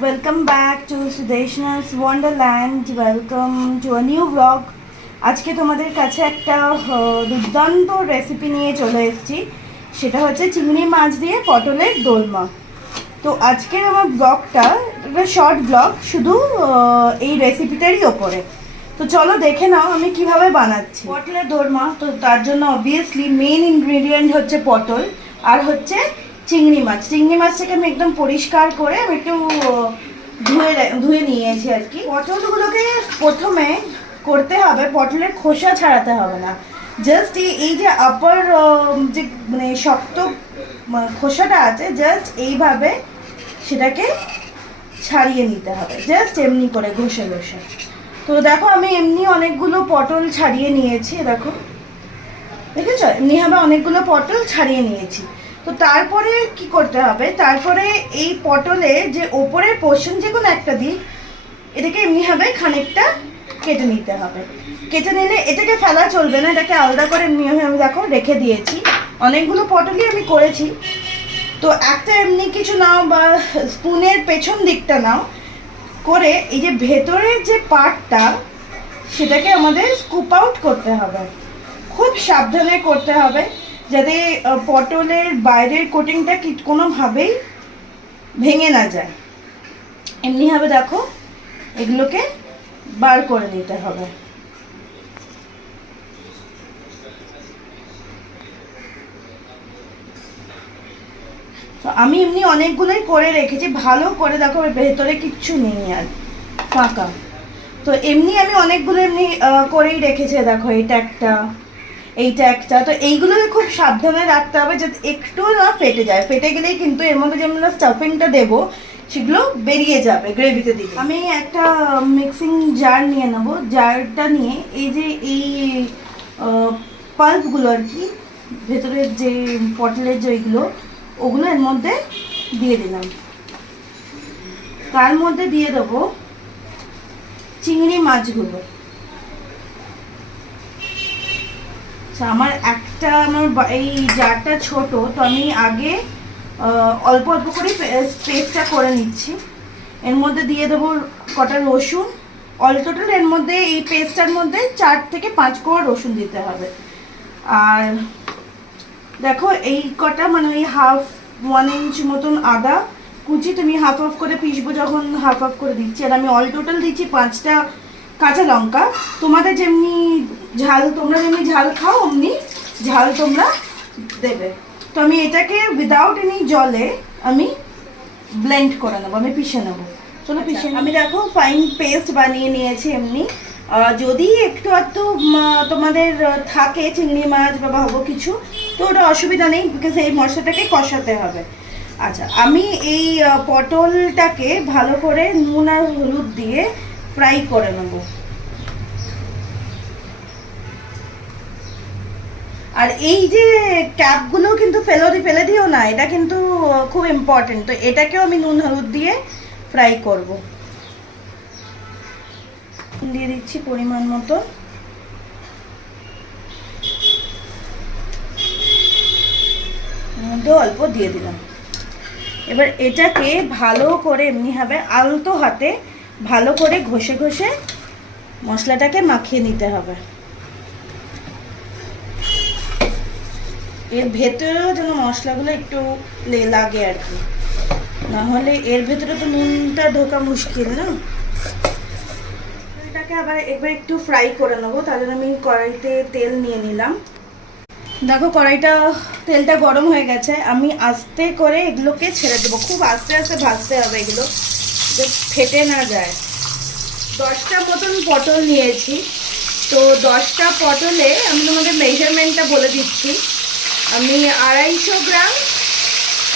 Welcome back to Sudeshna's Wonderland. Welcome to a new vlog. আজকে তোমাদের কাছে একটা দুর্দান্ত রেসিপি নিয়ে চলে এসেছি। সেটা হচ্ছে চিংড়ি মাছ দিয়ে পটলের দোলমা। তো আজকের আমার ব্লগটা একটা শর্ট ব্লগ, শুধু এই রেসিপিটারই ওপরে। তো চলো দেখে নাও আমি কিভাবে বানাচ্ছি পটলের দোলমা। তো তার জন্য অবভিয়াসলি মেন ইনগ্রেডিয়েন্ট হচ্ছে পটল আর হচ্ছে চিংড়ি মাছ। চিংড়ি মাছটাকে আমি একদম পরিষ্কার করে আমি একটু ধুয়ে নিয়েছি আর কি। পটলগুলোকে প্রথমে করতে হবে, পটলের খোসা ছাড়াতে হবে না, জাস্ট এই যে আপার যে মানে শক্ত খোসাটা আছে জাস্ট এইভাবে সেটাকে ছাড়িয়ে নিতে হবে, জাস্ট এমনি করে ঘষে ঘষে। তো দেখো আমি এমনি অনেকগুলো পটল ছাড়িয়ে নিয়েছি, দেখো দেখেছো এমনিভাবে অনেকগুলো পটল ছাড়িয়ে নিয়েছি। তো তারপরে কি করতে হবে, তারপরে এই পটলের যে ওপরের পোর্শন যে কোনো একটা দিক এটাকে এমনিভাবে খানিকটা কেটে নিতে হবে। কেটে নিলে এটাকে ফেলা চলবে না, এটাকে আলাদা করে এমনিভাবে আমি দেখো রেখে দিয়েছি। অনেকগুলো পটলই আমি করেছি। তো একটা এমনি কিছু নাও বা স্পুনের পেছন দিকটা নাও, করে এই যে ভেতরের যে পার্টটা সেটাকে আমাদের স্কুপ আউট করতে হবে। খুব সাবধানে করতে হবে যাতে পটলের বাইরের কোটিংটা কোনোভাবেই ভেঙে না যায়। এমনিভাবে দেখো এগুলোকে বার করে নিতে হবে। তো আমি এমনি অনেকগুলোই করে রেখেছি, ভালো করে দেখো ভেতরে কিচ্ছু নেই আর ফাঁকা। তো এমনি আমি অনেকগুলো এমনি করেই রেখেছি, দেখো এইটা একটা। তো এইগুলোকে খুব সাবধানে রাখতে হবে যাতে একটু না ফেটে যায়। ফেটে গেলেই কিন্তু এর মধ্যে যে আমরা স্টাফিংটা দেবো সেগুলো বেরিয়ে যাবে গ্রেভিতে দিকে। আমি একটা মিক্সিং জার নিয়ে নেব। জারটা নিয়ে এই যে এই পাল্পগুলো আর কি, ভেতরের যে পটলের যেগুলো ওগুলো এর মধ্যে দিয়ে দিলাম। তার মধ্যে দিয়ে দেবো চিংড়ি মাছগুলো। আমার এই জারটা ছোট, তো আমি আগে অল্প অল্প করে পেস্টটা করে নিচ্ছি। এর মধ্যে দিয়ে দেবো কটা রসুন। অল টোটাল এর মধ্যে এই পেস্টটার মধ্যে 4 থেকে 5 কোয়া রসুন দিতে হবে। আর দেখো এই কটা মানে ওই 1/2 ইঞ্চ মতন আদা কুচি, তুমি হাফ করে পিসবো যখন হাফ করে দিচ্ছি। আর আমি অল টোটাল দিচ্ছি 5টা কাঁচা লঙ্কা। তোমাদের যেমনি ঝাল, তোমরা যেমনি ঝাল খাও অমনি ঝাল তোমরা দেবে। তো আমি এটাকে উইদাউট এনি জলে আমি ব্লেন্ড করে নেবো, আমি পিষে নেবো। চলো পিষে। আমি দেখো ফাইন পেস্ট বানিয়ে নিয়েছি এমনি। যদি একটু একটু তোমাদের থাকে চিংড়ি মাছ বা ভাবো কিছু, তো ওটা অসুবিধা নেই, বিকজ এই মশলাটাকে কষাতে হবে। আচ্ছা, আমি এই পটলটাকে ভালো করে নুন আর হলুদ দিয়ে ফ্রাই করে নেব। আর এই যে ক্যাপগুলো কিন্তু ফেলে দিও না, এটা কিন্তু খুব ইম্পর্টেন্ট। তো এটাকেও আমি নুন হলুদ দিয়ে ফ্রাই করব। দিয়ে দিচ্ছি পরিমাণ মতো। মধ্যে অল্প দিয়ে দিলাম। এবার এটাকে ভালো করে এমনিভাবে আলতো হাতে ভালো করে ঘষে ঘষে মশলাটাকে মাখিয়ে নিতে হবে। এর ভেতরেও যেন মশলাগুলো একটু লাগে আর কি, নাহলে এর ভেতরে তো নুনটা ঢোকা মুশকিল না। এটাকে আবার একবার একটু ফ্রাই করে নেবো। তাহলে আমি কড়াইতে তেল নিয়ে নিলাম। দেখো কড়াইটা তেলটা গরম হয়ে গেছে। আমি আস্তে করে এগুলোকে ছেড়ে দেবো, খুব আস্তে আস্তে ভাজতে হবে এগুলো, যে ফেটে না যায়। 10টা মতন পটল নিয়েছি। তো 10টা পটলে আমি তোমাদের মেজারমেন্টটা বলে দিচ্ছি। আমি 250 গ্রাম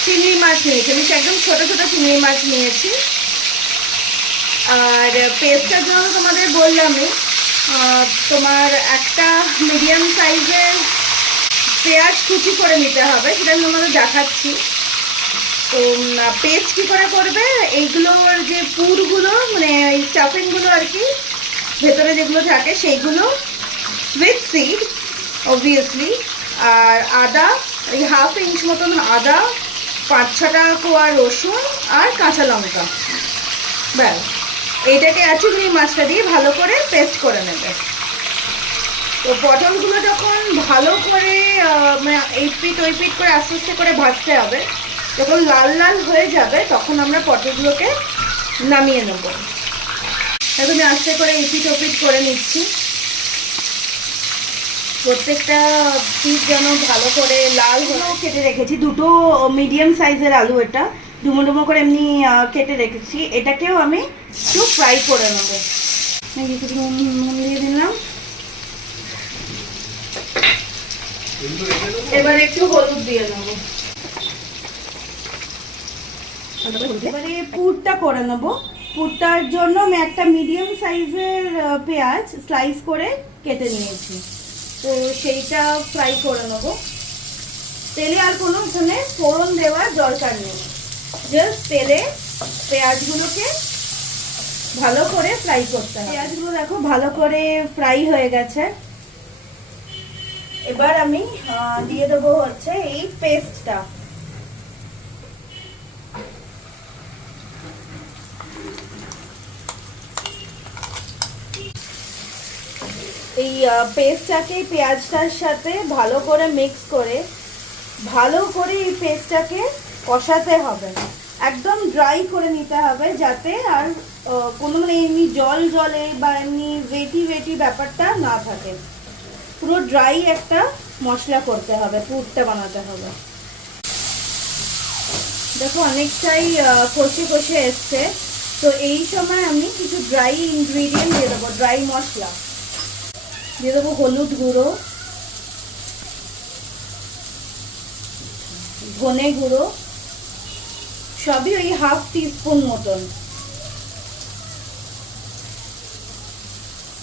চিংড়ি মাছ নিয়েছি, আমি একদম ছোটো ছোটো চিংড়ি মাছ নিয়েছি। আর পেস্টটার জন্য তোমাদের বললামই, তোমার একটা মিডিয়াম সাইজের পেঁয়াজ কুচি করে নিতে হবে, সেটা আমি তোমাদের দেখাচ্ছি। তো পেস্ট কী করে করবে, এইগুলোর যে পুরগুলো মানে এই স্টাফিংগুলো আর কি ভেতরে যেগুলো থাকে সেইগুলো উইথ সিড অবভিয়াসলি। আর আদা, এই 1/2 ইঞ্চ মতন আদা, 5-6টা কোয়া রসুন আর কাঁচা লঙ্কা। ব্যাস, এইটাকে চিংড়ি মাছটা দিয়ে ভালো করে পেস্ট করে নেবে। তো পটলগুলো যখন ভালো করে মানে এই পিঠ ওই পিঠ করে আস্তে আস্তে করে ভাজতে হবে, যখন লাল লাল হয়ে যাবে তখন আমরা পটলগুলোকে নামিয়ে নেব। এখন আমি আস্তে করে এই পিঠ ও পিঠ করে নিচ্ছি, প্রত্যেকটা পিঠ যেন ভালো করে লাল হয়ে। কেটে রেখেছি দুটো মিডিয়াম সাইজের আলু, এটা ডুমো ডুমো করে এমনি কেটে রেখেছি। এটাকেও আমি একটু ফ্রাই করে নেবো। কিছু নুন দিয়ে দিলাম, এবার একটু হলুদ দিয়ে নেবো। এবারে পুরটা করে নেবো। পুরটার জন্য আমি একটা মিডিয়াম সাইজের পেঁয়াজ স্লাইস করে কেটে নিয়েছি, তো সেইটা ফ্রাই করে নেবো। তেলে আর কোনো এখানে ফোড়ন দেওয়ার দরকার নেই, জাস্ট তেলে পেঁয়াজগুলোকে ভালো করে ফ্রাই করতে হবে। পেঁয়াজগুলো দেখো ভালো করে ফ্রাই হয়ে গেছে। এবার আমি দিয়ে দেবো হচ্ছে এই পেস্টটা। এই পেস্টটাকে পেঁয়াজটার সাথে ভালো করে মিক্স করে ভালো করে এই পেস্টটাকে কষাতে হবে, একদম ড্রাই করে নিতে হবে, যাতে আর কোনো মানে এমনি জল জলে বা এমনি ওয়েটি ওয়েটি ব্যাপারটা না থাকে। পুরো ড্রাই একটা মশলা করতে হবে, পুরটা বানাতে হবে। দেখো অনেকটাই কষে কষে এসছে, তো এই সময় আমি কিছু ড্রাই ইনগ্রিডিয়েন্ট দিয়ে দেবো, ড্রাই মশলা দিয়ে দেবো। হলুদ গুঁড়ো, ধনে গুঁড়ো, সবই ওই 1/2 টিস্পুন মতন।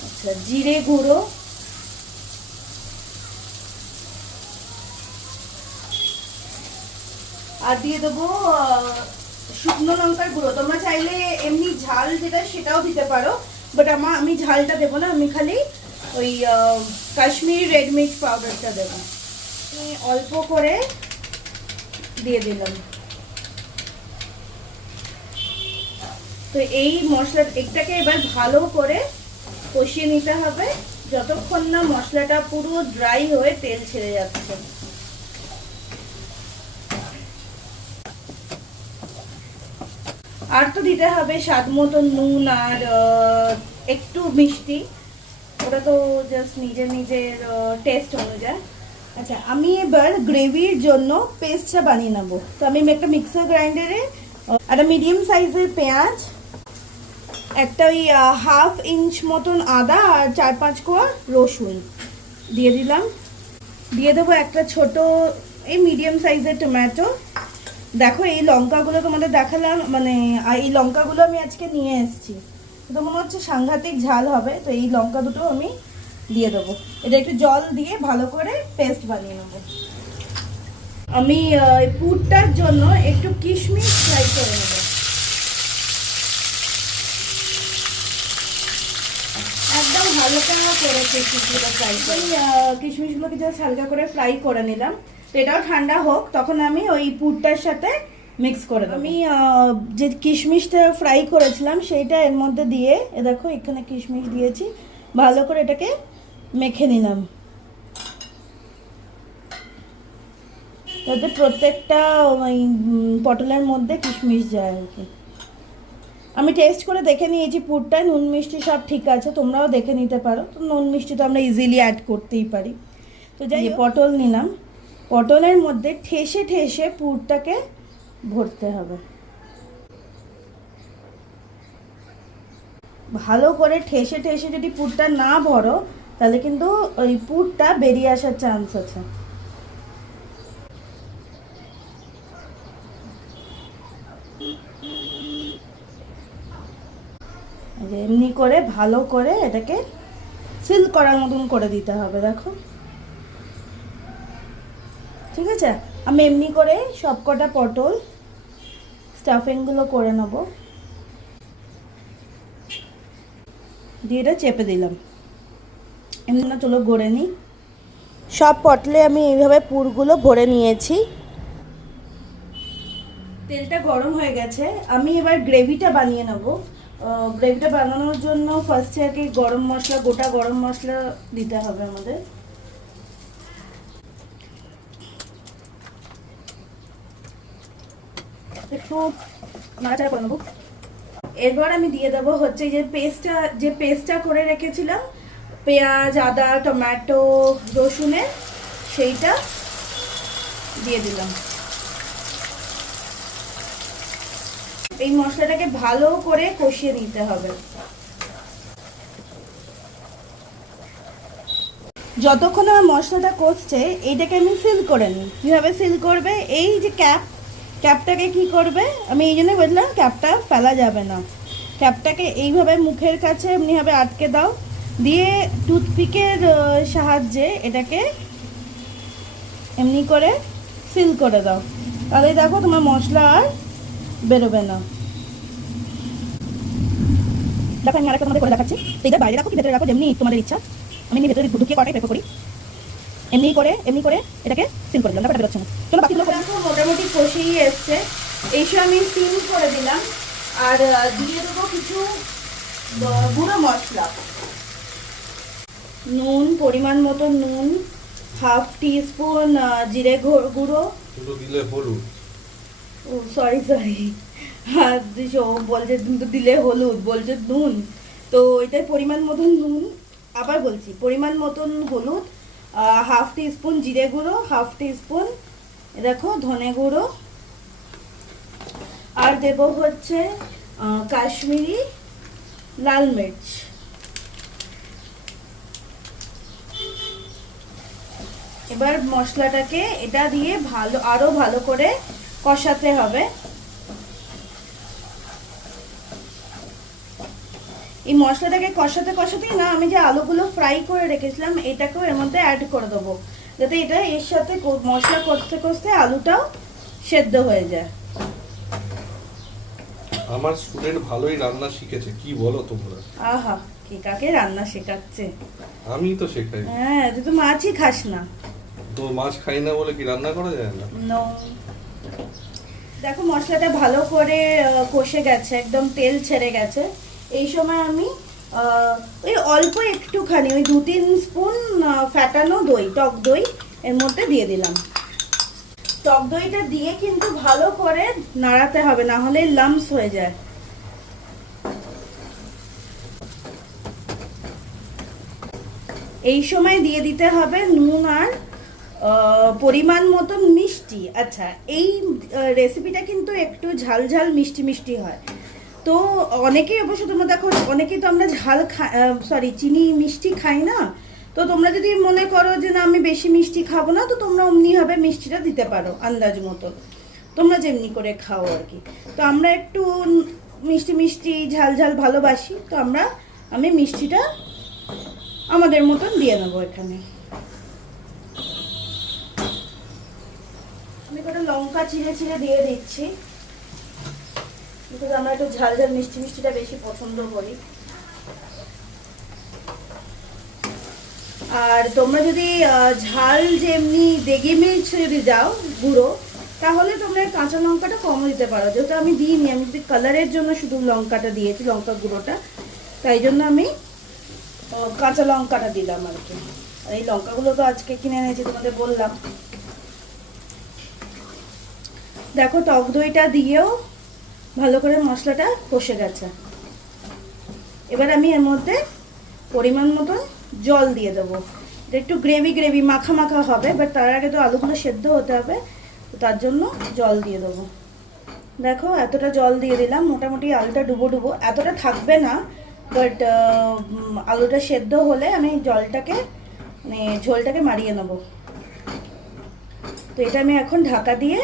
আচ্ছা, জিরে গুঁড়ো, আর দিয়ে দেবো শুকনো লঙ্কার গুঁড়ো। তোমরা চাইলে এমনি ঝাল যেটা সেটাও দিতে পারো, বাট আমি ঝালটা দেবো না, আমি খালি ওই কাশ্মীরি রেড মির্চ পাউডারটা দেবো। অল্প করে দিয়ে দিলাম। তো এই মশলা একটাকে এবার ভালো করে কষিয়ে নিতে হবে যতক্ষণ না মশলাটা পুরো ড্রাই হয়ে তেল ছেড়ে যাচ্ছে। আর তো দিতে হবে স্বাদ মতো নুন আর একটু মিষ্টি, ওটা তো জাস্ট নিজের নিজের টেস্ট অনুযায়ী। আচ্ছা, আমি এবার গ্রেভির জন্য পেস্টটা বানিয়ে নেবো। তো আমি একটা মিক্সার গ্রাইন্ডারে একটা মিডিয়াম সাইজের পেঁয়াজ, একটা ওই 1/2 ইঞ্চ মতন আদা আর 4-5 কোয়া রসুন দিয়ে দিলাম। দিয়ে দেবো একটা ছোট এই মিডিয়াম সাইজের টমেটো। দেখো এই লঙ্কাগুলো তোমাদের দেখালাম, মানে এই লঙ্কাগুলো আমি আজকে নিয়ে এসেছি, তো মনে হচ্ছে সাংঘাতিক ঝাল হবে, তো এই লঙ্কা দুটো আমি দিয়ে দেবো। এটা একটু জল দিয়ে ভালো করে পেস্ট বানিয়ে নেবো। আমি পুরটার জন্য একটু কিশমিশ ফ্রাই করে নেবো, একদম হালকা করে কিশমিশগুলো ফ্রাই করি। কিশমিশগুলোকে জাস্ট হালকা করে ফ্রাই করে নিলাম। তো এটাও ঠান্ডা হোক, তখন আমি ওই পুরটার সাথে মিক্স করে দেবো। আমি যে কিশমিশটা ফ্রাই করেছিলাম সেইটা এর মধ্যে দিয়ে, দেখো এখানে কিশমিশ দিয়েছি, ভালো করে এটাকে মেখে নিলাম, যাতে প্রত্যেকটা ওই পটলের মধ্যে কিশমিশ যায় আর কি। আমি টেস্ট করে দেখে নিয়েছি পুরটায় নুন মিষ্টি সব ঠিক আছে, তোমরাও দেখে নিতে পারো। তো নুন মিষ্টি তো আমরা ইজিলি অ্যাড করতেই পারি। তো যাই পটল নিলাম, পটলের মধ্যে ঠেসে ঠেসে পুরটাকে ভরতে হবে, ভালো করে ঠেসে ঠেসে। যদি পুরটা না ভরো তাহলে কিন্তু ওই পুরটা বেরিয়ে আসার চান্স আছে। এমনি করে ভালো করে এটাকে সিল করার মতন করে দিতে হবে। দেখো ঠিক আছে, আমি এমনি করে সবকটা পটল স্টাফিংগুলো করে নেব, দিয়ে এটা চেপে দিলাম। এমনি না, চলো গড়ে নিই। সব পটলে আমি এইভাবে পুরগুলো ভরে নিয়েছি। তেলটা গরম হয়ে গেছে, আমি এবার গ্রেভিটা বানিয়ে নেব। গ্রেভিটা বানানোর জন্য ফার্স্টে আর কি গরম মশলা, গোটা গরম মশলা দিতে হবে আমাদের। একটু নাড়াচাড়া করে নেবো। এরপর আমি দিয়ে দেবো হচ্ছে যে পেস্টটা করে রেখেছিলাম, পেঁয়াজ, আদা, টমেটো, রসুনের, সেইটা দিয়ে দিলাম। এই মশলাটাকে ভালো করে কষিয়ে নিতে হবে। যতক্ষণ আমার মশলাটা কষছে এইটাকে আমি সিল করে নিই। কীভাবে সিল করবে, এই যে ক্যাপটাকে কি করবে, আমি এই জন্যই বললাম ক্যাপটা ফেলা যাবে না। ক্যাপটাকে এইভাবে মুখের কাছে এমনিভাবে আটকে দাও, দিয়ে টুথপিকের সাহায্যে এটাকে এমনি করে সিল করে দাও। তাহলে দেখো তোমার মশলা আর বেরোবে না। দেখো আমি আরেকটা তোমাদের করে দেখাচ্ছি। এইটা বাইরে রাখো কি ভেতরে রাখো, যেমনি তোমাদের ইচ্ছা। আমি এমনি ভেতরে ঢুকিয়ে করাটাই প্রেফার করি। এমনি করে এটাকে সিল করে দিলাম। ব্যাপারটা বেরোচ্ছে না। চলো বাকিগুলো করে দেখো মোটামুটি কষিয়ে এসছে। এইসব আমি সিল করে দিলাম। আর দিয়ে দেবো কিছু গুঁড়ো মশলা। নুন, পরিমাণ মতো নুন, হাফ টিস্পুন জিরে গুঁড়ো। দিলে হলুদ, ও সরি বলছে তো দিলে হলুদ, বলছে নুন, তো এটাই পরিমাণ মতন নুন। আবার বলছি পরিমাণ মতন হলুদ, হাফ টিস্পুন জিরে গুঁড়ো, হাফ টিস্পুন দেখো ধনে গুঁড়ো, আর দেব হচ্ছে কাশ্মীরি লাল মির্চ। এবার মশলাটাকে এটা দিয়ে আরো ভালো করে কষাতে হবে। এই মশলাটাকে কষাতেই না, আমি যে আলুগুলো ফ্রাই করে রেখেছিলাম এটাকেও এর মধ্যে অ্যাড করে দেবো, যাতে এটা এর সাথে মশলা কষতে কষতে আলুটাও সেদ্ধ হয়ে যায়। আমার স্টুডেন্ট ভালোই রান্না শিখেছে, কি বলো তোমরা? আহা, কে কাকে রান্না শেখাচ্ছে? আমি তো শেখাই। হ্যাঁ, তুই তো মাছই খাস না। তো মাছ খাই না বলে কি রান্না করা যায় না? দেখো মশলাটা ভালো করে কষে গেছে, একদম তেল ছেড়ে গেছে। এই সময় আমি ওই অল্প একটুখানি ওই 2-3 স্পুন ফ্যাটানো দই, টক দই এর মধ্যে দিয়ে দিলাম। টক দইটা দিয়ে কিন্তু ভালো করে নাড়াতে হবে, না হলে লাম্পস হয়ে যায়। এই সময় দিয়ে দিতে হবে নুন আর পরিমাণ মতো মিষ্টি। আচ্ছা, এই রেসিপিটা কিন্তু একটু ঝাল ঝাল মিষ্টি মিষ্টি হয়। তো অনেকেই অবশ্য তোমরা দেখো, অনেকেই তো আমরা চিনি মিষ্টি খাই না। তো তোমরা যদি মনে করো যে না আমি বেশি মিষ্টি খাবো না, তো তোমরা অমনিভাবে মিষ্টিটা দিতে পারো আন্দাজ মতো, তোমরা যেমনি করে খাও আর কি। তো আমরা একটু মিষ্টি মিষ্টি ঝাল ঝাল ভালোবাসি, তো আমি মিষ্টিটা আমাদের মতন দিয়ে নেবো এখানে। আমি কটা লঙ্কা চিড়ে চিড়ে দিয়ে দিচ্ছি, আমরা একটু ঝাল ঝাল মিষ্টি মিষ্টিটা বেশি পছন্দ করি। আর তোমরা যদি ঝাল যেমনি দেগি মির্চ যদি দাও গুঁড়ো, তাহলে তোমরা কাঁচা লঙ্কাটা কম দিতে পারো। যেহেতু আমি দিইনি, আমি যদি কালারের জন্য শুধু লঙ্কাটা দিয়েছি, লঙ্কা গুঁড়োটা, তাই জন্য আমি কাঁচা লঙ্কাটা দিলাম আর কি। আর এই লঙ্কাগুলো তো আজকে কিনে এনেছি, তোমাদের বললাম। দেখো টক দইটা দিয়েও ভালো করে মশলাটা কষে গেছে। এবার আমি এর মধ্যে পরিমাণ মতো জল দিয়ে দেবো। এটা একটু গ্রেভি মাখা মাখা হবে, বাট তার আগে তো আলুগুলো সেদ্ধ হতে হবে, তার জন্য জল দিয়ে দেবো। দেখো এতটা জল দিয়ে দিলাম, মোটামুটি আলুটা ডুবো এতটা থাকবে না, বাট আলুটা সেদ্ধ হলে আমি ঝোলটাকে মারিয়ে নেব। তো এটা আমি এখন ঢাকা দিয়ে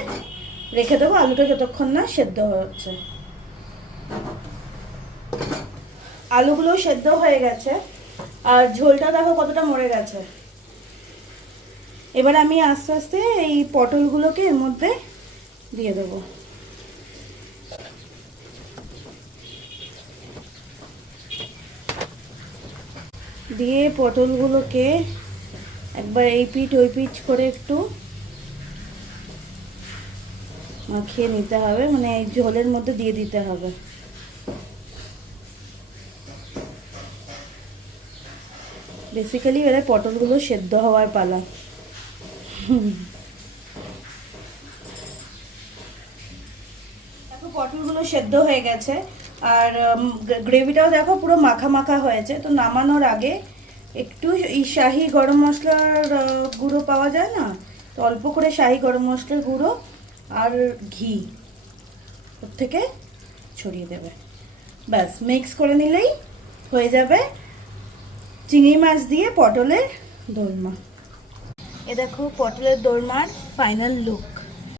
রেখে দেবো আলুটা যতক্ষণ না সেদ্ধ হচ্ছে। আলুগুলো সেদ্ধ হয়ে গেছে আর ঝোলটা দেখো কতটা মরে গেছে। এবার আমি আস্তে আস্তে এই পটলগুলোকে এর মধ্যে দিয়ে দেবো। দিয়ে পটলগুলোকে একবার এই পিঠ ওই পিঠ করে একটু মাখিয়ে নিতে হবে, মানে এই ঝোলের মধ্যে দিয়ে দিতে হবে। বেসিক্যালি এবারে পটলগুলো সেদ্ধ হওয়ার পালা। দেখো পটলগুলো সেদ্ধ হয়ে গেছে, আর গ্রেভিটাও দেখো পুরো মাখা মাখা হয়েছে। তো নামানোর আগে একটু এই শাহি গরম মশলার গুঁড়ো পাওয়া যায় না, তো অল্প করে শাহি গরম মশলার গুঁড়ো আর ঘি ওর থেকে ছড়িয়ে দেবে। ব্যাস মিক্স করে নিলেই হয়ে যাবে চিংড়ি মাছ দিয়ে পটলের দোরমা। এ দেখো পটলের দোরমার ফাইনাল লুক।